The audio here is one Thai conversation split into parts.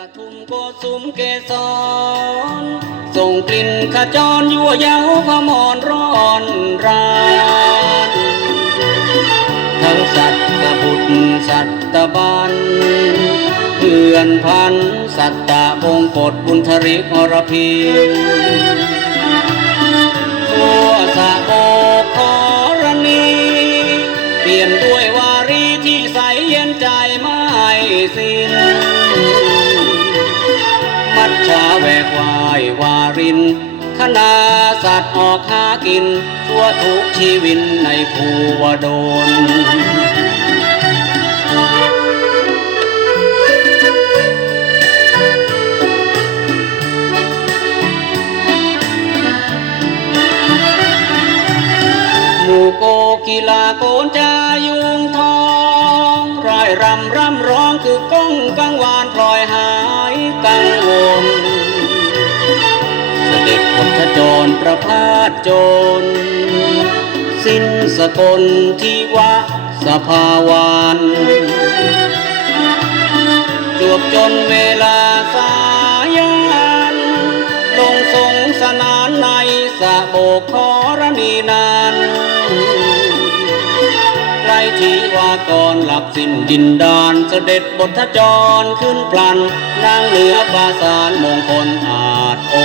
ปทุมโกสุมเกสรส่งกลิ่นขจรยั่วเย้าพมรร้อนรานทั้งสัตว์บุตรสัตตบันเพื่อนพันสัตตะบงกฎบุญทริกอรพีทั่วสะโอกขอรณีเปลี่ยนด้วยวารีที่ใสเย็นใจไม่สิ้น ชาแวกวายวารินคณาสัตว์ออกหากิน ทั่วทุกชีวินในภูวโดนหมู่โกกีฬาโกนจายุงทองร่ายรำร่ำร้องคือก้องกังวานพลอยหา จรประพาสจรสิ้นสกลที่วะสภาวานจวบจนเวลาสายันลงสงสนานในสะโบกขอรณีนานใกล้ทีว่าก่อนหลับสิ้นดินดานเสด็จบทจรขึ้นพลันนางเหนือปราสารมงคลอาจโอ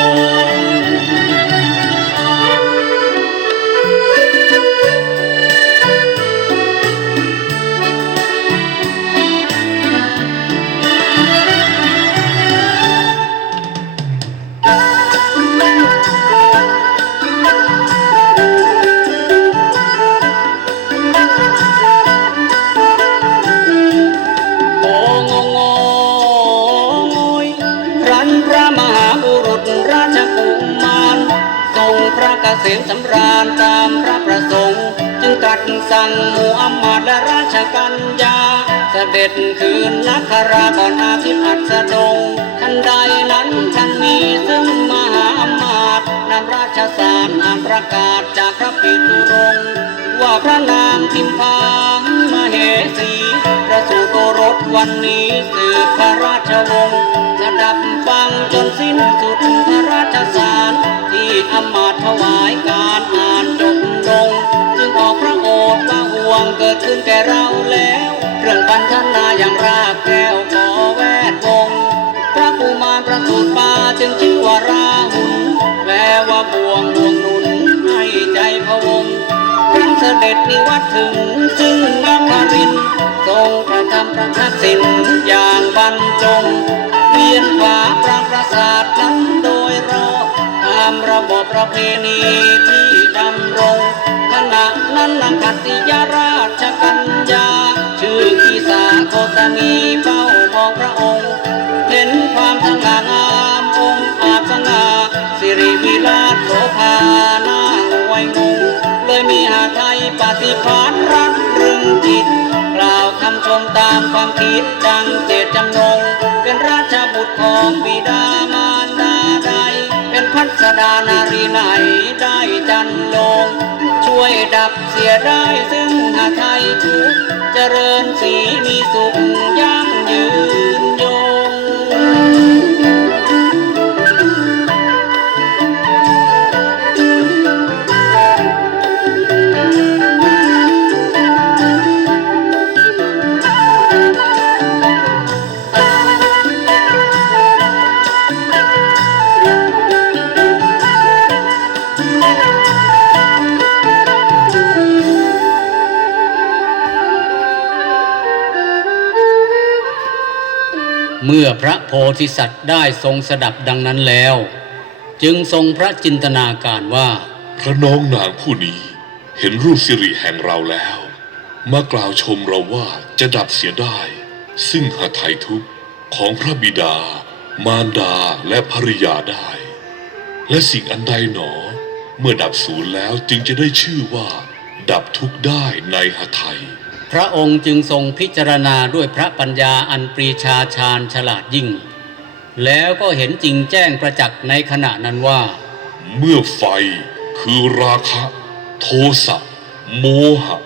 มสำราญตามพระประสงค์ จึงตรัสสั่งหมู่อำมาตย์และราชกัญญาเสด็จคืนนักคราก่อนอาทิตย์อัสดงทันใดนั้นท่านมีซึ่งมหาอำมาตย์นำราชสารอ่านประกาศจากพระปิตุรงค์ว่าพระนางพิมพามเหสีประสูตรสวันนี้สืบพระราชวงศ์สดับฟังจนสิ้นสุดพระราชสารที่อำมา ดขึ้นแก่เราแล้ว เรื่องปัญชนาอย่างรากแก้วขอแวดวงพระกุมารประสูติมาจึงชื่อว่าราหุลแปลว่าบ่วงบ่วงนุนให้ใจพะวงครั้งเสด็จนิวัตถึงซึ่งมังครินทรงประทำประทักษิณอย่างบรรจงเวียนฝาปรางปราสาทนั้นโดยรอบตามระบบประเพณีที่ดำรงขณะนั้นนางคัตติยารา กัญญาชื่อกีสาโคตมีเฝ้ามองพระองค์ เห็นความสง่างามองค์อาจสง่าสิริวิลาศโสภาหน้างวยงงเลยมีหาไทยปฏิภาณรักรึงจิตกล่าวคำชมตามความคิดดังเจตจำนง เป็นราชบุตรของบิดามารดาใด เป็นพัสดานารีไหนได้จันลง ดับเสียได้ซึ่งอาไทยเจริญสีมีสุข มื่อพระโพธิสัตว์ได้ทรงสดับดังนั้นแล้ว จึงทรงพระจินตนาการว่า พระน้องนางผู้นี้เห็นรูปสิริแห่งเราแล้ว มากล่าวชมเราว่าจะดับเสียได้ ซึ่งหาไทยทุกข์ของพระบิดา มารดาและภริยาได้ และสิ่งอันใดหนอ เมื่อดับศูนย์แล้วจึงจะได้ชื่อว่า ดับทุกข์ได้ในหาไทย พระองค์จึงทรงพิจารณาด้วยพระปัญญาอันปรีชาชาญฉลาดยิ่ง แล้วก็เห็นจริงแจ้งประจักษ์ในขณะนั้นว่า เมื่อไฟคือราคะ โทสะโมหะ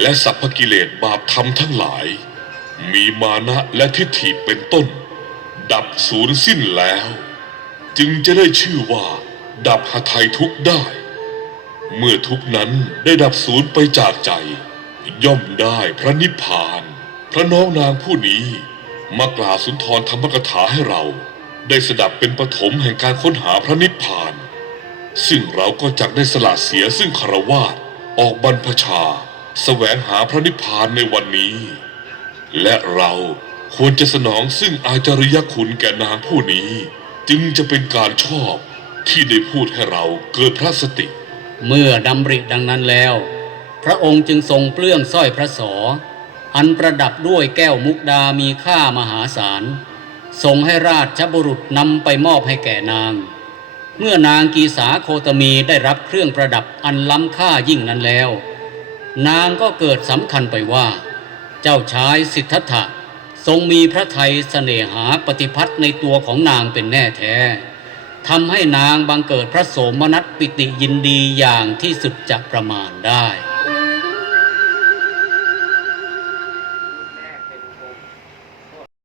และสัพพกิเลสบาปธรรมทั้งหลาย มีมานะและทิฏฐิเป็นต้น ดับศูนย์สิ้นแล้ว จึงจะได้ชื่อว่า ดับหทัยทุกได้ เมื่อทุกนั้นได้ดับศูนย์ไปจากใจ ย่อมได้พระนิพพาน พระน้องนางผู้นี้มากล่าวสุนทรธรรมกถาให้เรา ได้สดับเป็นปฐมแห่งการค้นหาพระนิพพาน ซึ่งเราก็จักได้สละเสียซึ่งคารวาสออกบรรพชาแสวงหาพระนิพพานในวันนี้ และเราควรจะสนองซึ่งอาจาริยคุณแก่นางผู้นี้ จึงจะเป็นการชอบที่ได้พูดให้เราเกิดพระสติ เมื่อดำริดังนั้นแล้ว พระองค์จึงทรงเปลื้องสร้อยพระสออันประดับด้วยแก้วมุกดามีค่ามหาศาลทรงให้ราชบุรุษนำไปมอบให้แก่นาง เมื่อนางกีสาโคตมีได้รับเครื่องประดับอันล้ำค่ายิ่งนั้นแล้ว นางก็เกิดสำคัญไปว่า เจ้าชายสิทธัตถะทรงมีพระไทยเสน่หาปฏิพัทธ์ในตัวของนางเป็นแน่แท้ทำให้นางบังเกิดพระโสมนัสปิติยินดีอย่างที่สุดจะประมาณได้